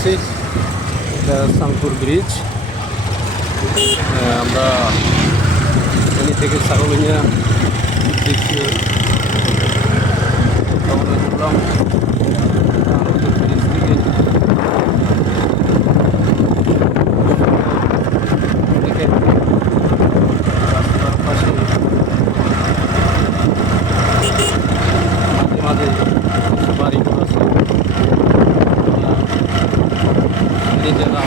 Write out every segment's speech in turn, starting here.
করতেছি। এটা সাংপুর ব্রিজ। আমরা এখান থেকে ছাগলিয়া উদ্দেশ্যে রওনা করলাম। ব্রিজ থেকে দেখেন রাস্তার পাশে মাঝে মাঝে বাড়িঘর আছে। জেলা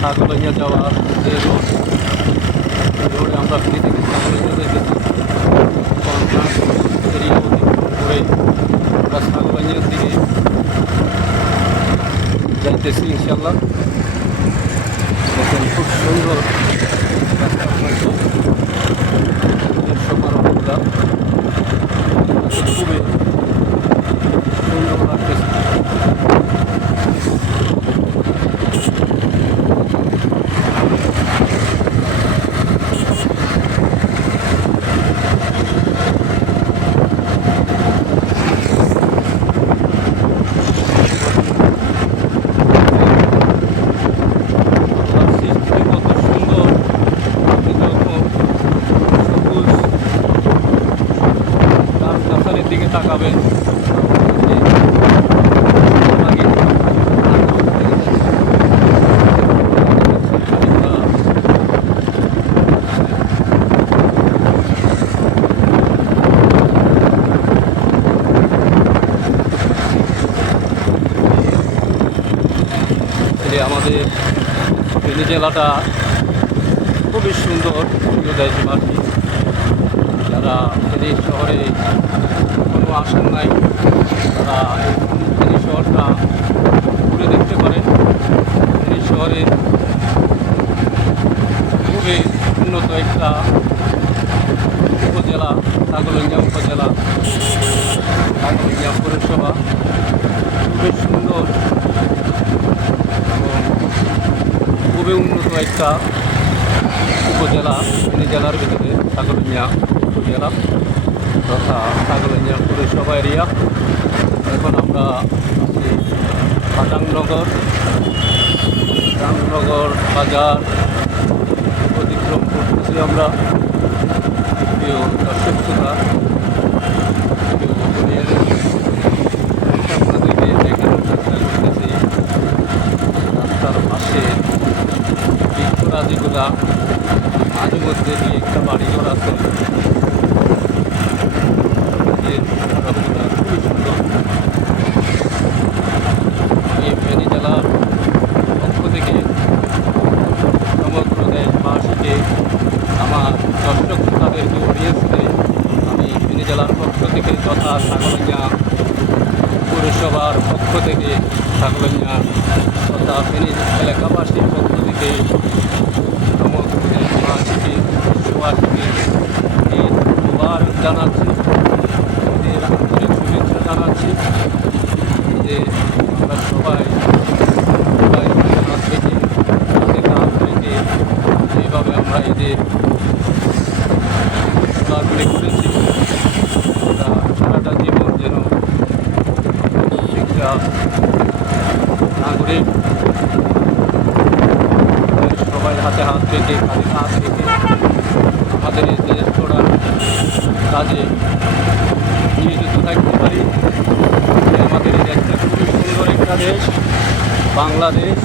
ছাগলিয়া যাওয়ার যে রোডে আমরা ফ্রি থেকে ছাগলিয়া যেতেছি। এরিয়া অতিক্রম করে আমরা ছাগলিয়ার দিকে যাইতেছি ইনশাল্লাহ। দেখেন খুব সুন্দর সমারোহটা খুবই সুন্দর লাগতেছে। দিকে তাকাবেন আমাদের ফেনী জেলাটা খুবই সুন্দর। দেশবাসী যারা ফেনী শহরে কোনো আশা নাই তারা এই ফেনী শহরটা ঘুরে দেখতে পারেন। ফেনী শহরে খুবই উন্নত একটা উপজেলা, ছাগলিয়া উপজেলা, ছাগলিয়া পৌরসভা খুবই সুন্দর এবং খুবই উন্নত একটা উপজেলা। ফেনী জেলার ভিতরে ছাগলিয়া উপজেলা তথা ছাগলিয়া পৌরসভা এরিয়া। এখন আমরা আছি রামনগর বাজার অতিক্রম করতেছি আমরা। প্রিয় দর্শক শ্রোতা, আপনাদেরকে দেখানোর চেষ্টা করতেছি রাস্তার পাশে বৃক্ষরাজিগুলা মাঝে মধ্যে দিয়ে একটা বাড়িঘর আছে। খুবই সুন্দর। এই ফেনী জেলার পক্ষ থেকে সমগ্র দেশবাসীকে, আমার দর্শক শ্রোতাদেরকে, অডিয়েন্সকে আমি ফেনী জেলার পক্ষ থেকে তথা ছাগলিয়া পৌরসভার পক্ষ থেকে, ছাগলিয়া তথা ফেনী এলাকাবাসীর পক্ষ থেকে সমগ্র দেশবাসীকে, বিশ্ববাসীকে ঈদ মুবারক জানাচ্ছি, ঈদের আন্তরিক শুভেচ্ছা জানাচ্ছি। যে আমরা সবাই হাত রেখে এইভাবে আমরা ঈদের খেলাগুলি করেছি। আমরা সারাটা জীবন যেন একটা নাগরিক সবাই হাতে হাত রেখে, কাঁধে হাত রেখে আমাদের এই দেশ গড়ার কাজে নিয়োজিত থাকতে পারি। আমাদের এই দেশটা খুবই সুন্দর একটা দেশ, বাংলাদেশ।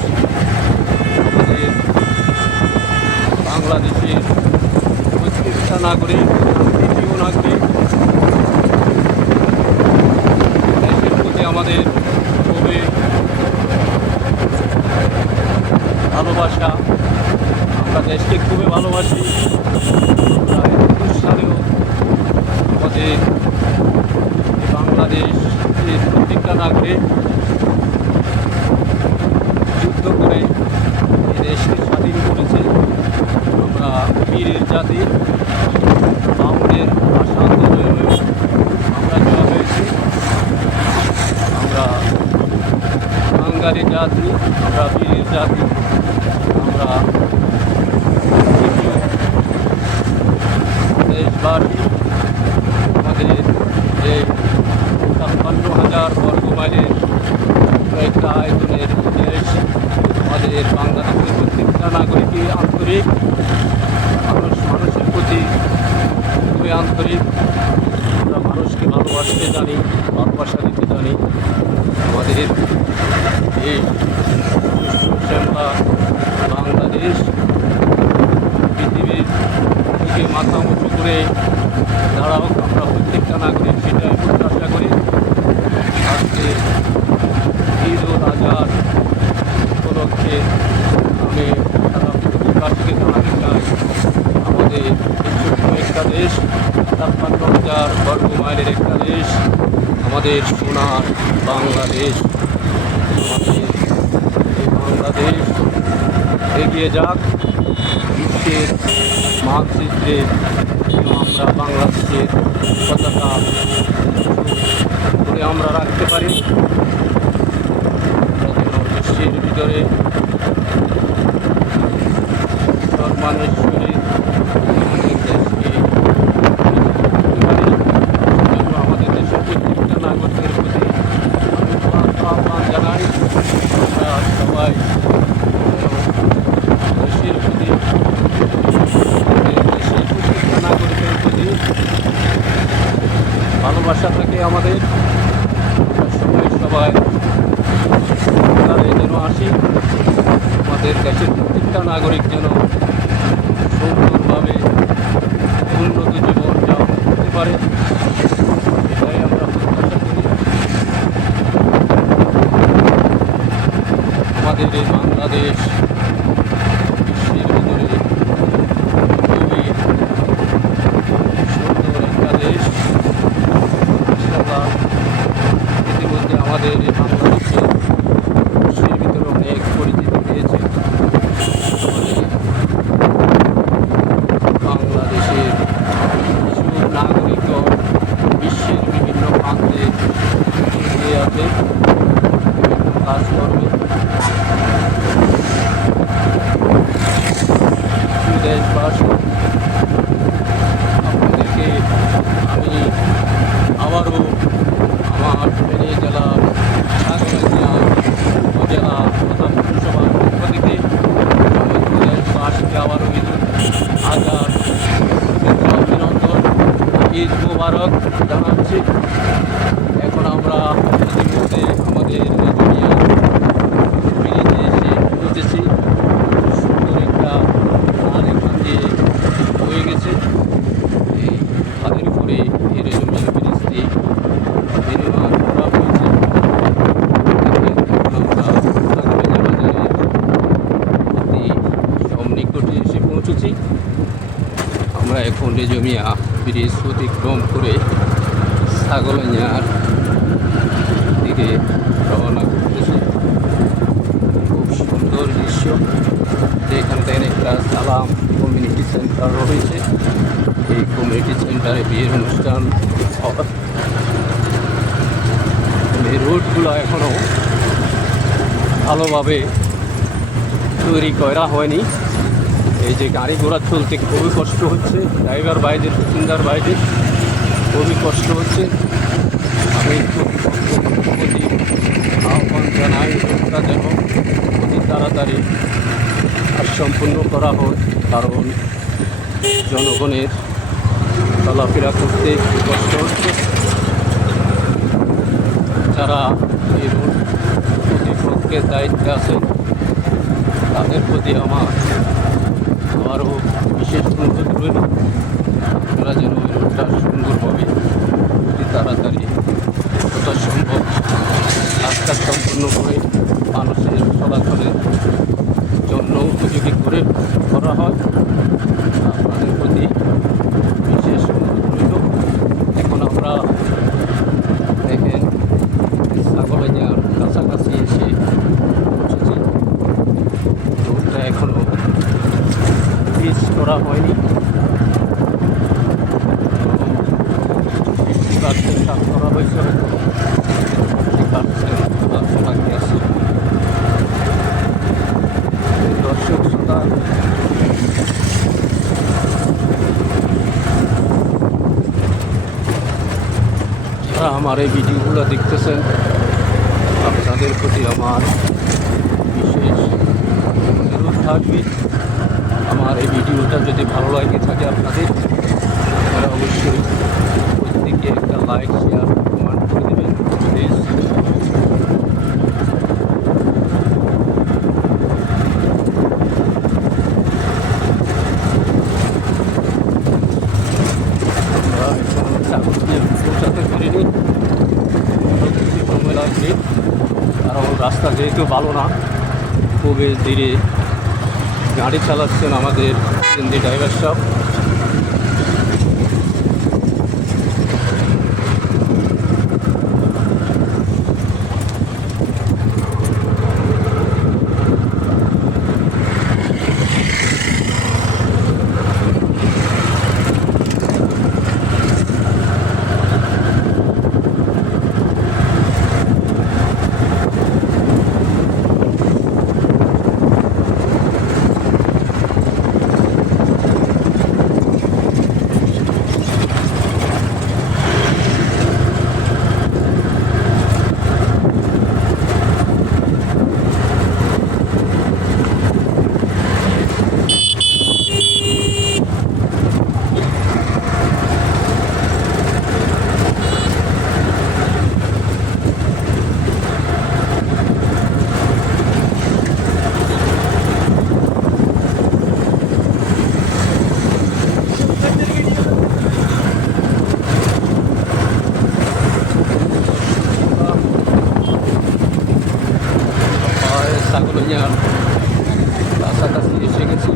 আমাদের বাংলাদেশের প্রত্যেকটা নাগরিক শান্তিপ্রিয় নাগরিক। দেশের প্রতি আমাদের খুবই ভালোবাসা। আমরা দেশকে খুবই ভালোবাসি। আমরা ২১ সালেও আমাদের বাংলাদেশ প্রত্যেকটা নাগরিক যুদ্ধ করে এই দেশকে স্বাধীন করেছে। আমরা বীরের জাতি, আমাদের ভাষা আন্দোলনে আমরা জয় হয়েছি। আমরা বাঙালি জাতি, আমরা বীরের জাতি। আমরা দেশবাসী আমাদের যে ৫৬,০০০ বর্গ মাইলের একটা আয়তনের দেশ আমাদের বাংলাদেশের প্রত্যেকটা নাগরিকই আন্তরিক, মানুষের প্রতি খুবই আন্তরিক। আমরা মানুষকে ভালোবাসতে জানি, ভালোবাসা দিতে জানি। আমাদের এই শ্যামলা বাংলাদেশ পৃথিবীর বুকে মাথা উঁচু করে দাঁড়াও, আমরা প্রত্যেকটা নাগরিক সেটাই প্রত্যাশা করি। আজকে ঈদ উল আজহার উপলক্ষে আমি সারা পৃথিবীবাসীকে জানাতে চাই, আমাদের এই ছোট্ট একটা দেশ, ৫৬,০০০ বর্গ মাইলের একটা দেশ, আমাদের সোনার বাংলাদেশ। আমাদের এই বাংলাদেশ এগিয়ে যাক বিশ্বের মানচিত্রে, যেন আমরা বাংলাদেশের পতাকা করে আমরা রাখতে পারি, যেন বিশ্বের ভিতরে সম্মানের সহিত আমাদের দেশকে জন্য আমাদের দেশের প্রত্যেকটা নাগরিকের প্রতি আহ্বান জানাই, আমরা সবাই দেশের প্রতি, দেশের প্রত্যেকটা নাগরিকের প্রতি ভালোবাসা থাকে আমাদের। সবাই যেন আসি, আমাদের দেশের প্রত্যেকটা নাগরিক যেন সুন্দরভাবে উন্নত জীবন যাপন করতে পারে, এটাই আমরা প্রত্যাশা করি। আমাদের এই বাংলাদেশ বিশ্বের ভিতরে খুবই সুন্দর একটা দেশ। ইতিমধ্যে আমাদের এই বাংলাদেশে বিশ্বের ভিতরে অনেক পরিচিতি পেয়েছে। বাংলাদেশের কিছু নাগরিক বিশ্বের বিভিন্ন প্রান্তে এগিয়ে আছে কাজকর্মে। দেশবাসী, আপনাদেরকে আমি আবারও আমার ফেনী জেলার সাগরদিয়া উপজেলা তথা পৌরসভার পক্ষ থেকে দেশবাসীকে আবারও ঈদ উল আজহার অভিনন্দন, ঈদ মুবারক জানাচ্ছি। এখন আমরা ইতিমধ্যে আমাদের রেজুমিয়া ব্রিজে এসে পৌঁছেছি। সুন্দর একটা খাল এখান দিয়ে হয়ে গেছে, এই খালের উপরে এই রেজুমিয়া ব্রিজটি নির্মাণ করা হয়েছে। আমরা সাগরদিয়া বাজারের অতি সন্নিকটে এসে পৌঁছেছি। আমরা এখন রেজুমিয়া ব্রিজ অতিক্রম করে ছাগলনাইয়ার দিকে রওনা করতেছি। খুব সুন্দর দৃশ্য। এখান থেকে একটা সালাম কমিউনিটি সেন্টার রয়েছে, এই কমিউনিটি সেন্টারে বিয়ের অনুষ্ঠান হয়। এই রোডগুলো এখনও ভালোভাবে তৈরি করা হয়নি। এই যে গাড়ি ঘোড়া চলতে খুবই কষ্ট হচ্ছে, ড্রাইভার ভাইদের, প্যাসেঞ্জার ভাইদের খুবই কষ্ট হচ্ছে। আমি প্রতি আহ্বান জানাই, রোডটা যেন অতি তাড়াতাড়ি কাজ সম্পূর্ণ করা হয়, কারণ জনগণের চলাফেরা করতে কষ্ট হচ্ছে। যারা এই রোড কর্তৃপক্ষের দায়িত্বে আছেন তাদের প্রতি আমার আবারও বিশেষ অনুরোধ রইল, আপনারা যেন ওই রোডটা সুন্দরভাবে অতি তাড়াতাড়ি যত সম্ভব রাস্তা সম্পূর্ণ করে মানুষের চলাচলের জন্য উপযোগী করে করা হয়। আপনাদের প্রতি বিশেষ অনুরোধ রইল। এখন আমরা দেখেন ছাগলনাইয়ার কাছাকাছি এসে পৌঁছেছি। রোডটা এখনও পিচ করা হয়নি, কাজ করা হয়েছে হয়তো বাকি আছে। দর্শক শ্রোতা, যারা আমার এই ভিডিওগুলো দেখতেছেন, আপনাদের প্রতি আমার বিশেষ থাকবে। আমার এই ভিডিওটা যদি ভালো লাগে থাকে আপনাদের, তাহলে অবশ্যই প্রত্যেকে একটা লাইক শেয়ার কমেন্ট করে দেবেন প্লিজ। আমরা এখন চাকরিতে পৌঁছাতে পারিনি, কিছু সময় লাগবে, কারণ রাস্তা যেহেতু ভালো না, খুবই ধীরে গাড়ি চালাচ্ছেন আমাদের সিএনজি ড্রাইভার সাহেব। ছাগলইয়ার কাছাকাছি এসে গেছি।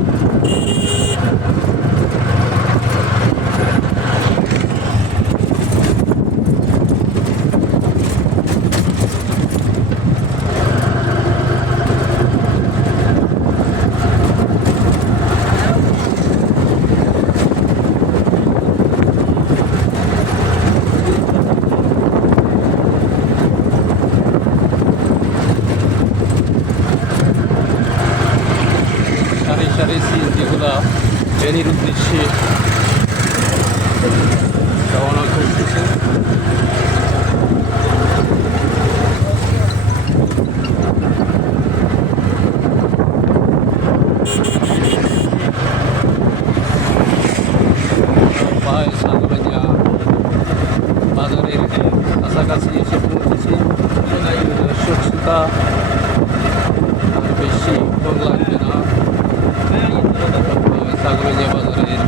সারি সারি সিএনজিগুলা ট্রেনের উদ্দেশ্যে রওনা করতেছে। প্রায় ছাগলইয়া বাজারের কাছাকাছি এসে পৌঁছেছি। স্বচ্ছতা আর বেশি কম লাগবে না। ছাগলইয়া বাজারের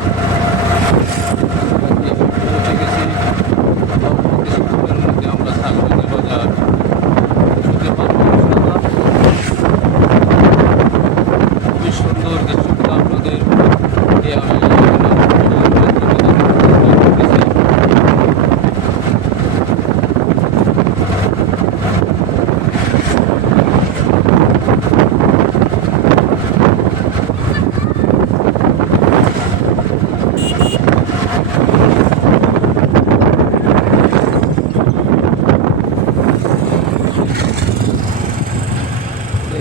পৌঁছে গেছি। কিছুক্ষণের মধ্যে আমরা ছাগলইয়া বাজার যেতে পারবো। খুবই সুন্দর কিছুটা আপনাদের আমি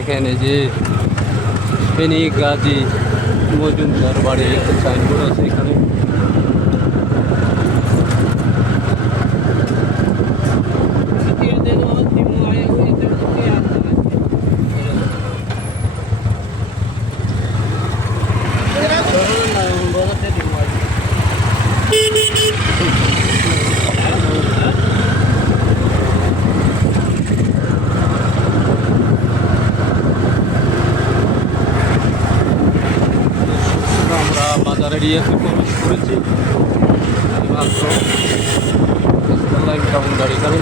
এখানে যে ফেনী গাজী মজুমদার বাড়ি একটা সাইনবোর্ড আছে এখানে। আমরা বাজার এরিয়াতে প্রবেশ করেছি মাত্র। কেমন গাড়ি এখানে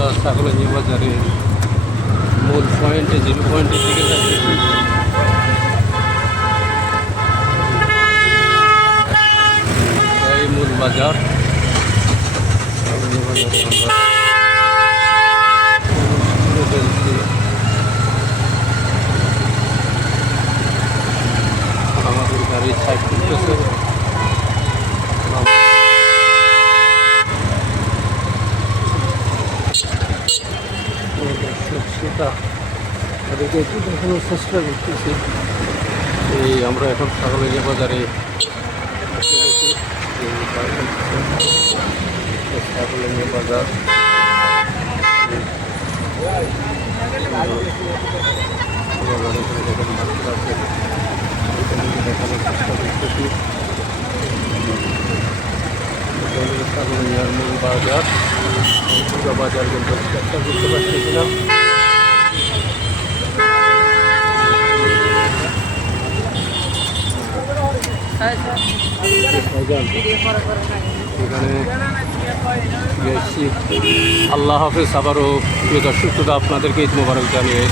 আমরা ছাগলঞ্জিয়া বাজারে মূল পয়েন্টে 0 পয়েন্টের দিকে যাচ্ছি। এই মূল বাজার ছাগলঞ্জিয়া বাজারে আমরা চলছি। আমাদের গাড়ি সাইড করতেছে। তাদেরকে একটু দেখানোর চেষ্টা করতেছি। এই আমরা এখন ছাগলঞ্জিয়া বাজারে ছাগলঞ্জিয়া বাজার দেখানোর চেষ্টা করতেছি। ছাগলঞ্জিয়ার মূল বাজার পুরো বাজার কিন্তু চেষ্টা করতে পারতেছিলাম। এখানে গেছি। আল্লাহ হাফেজ। আবারও প্রিয় দর্শক শ্রোতা আপনাদেরকে ঈদ মোবারক জানিয়ে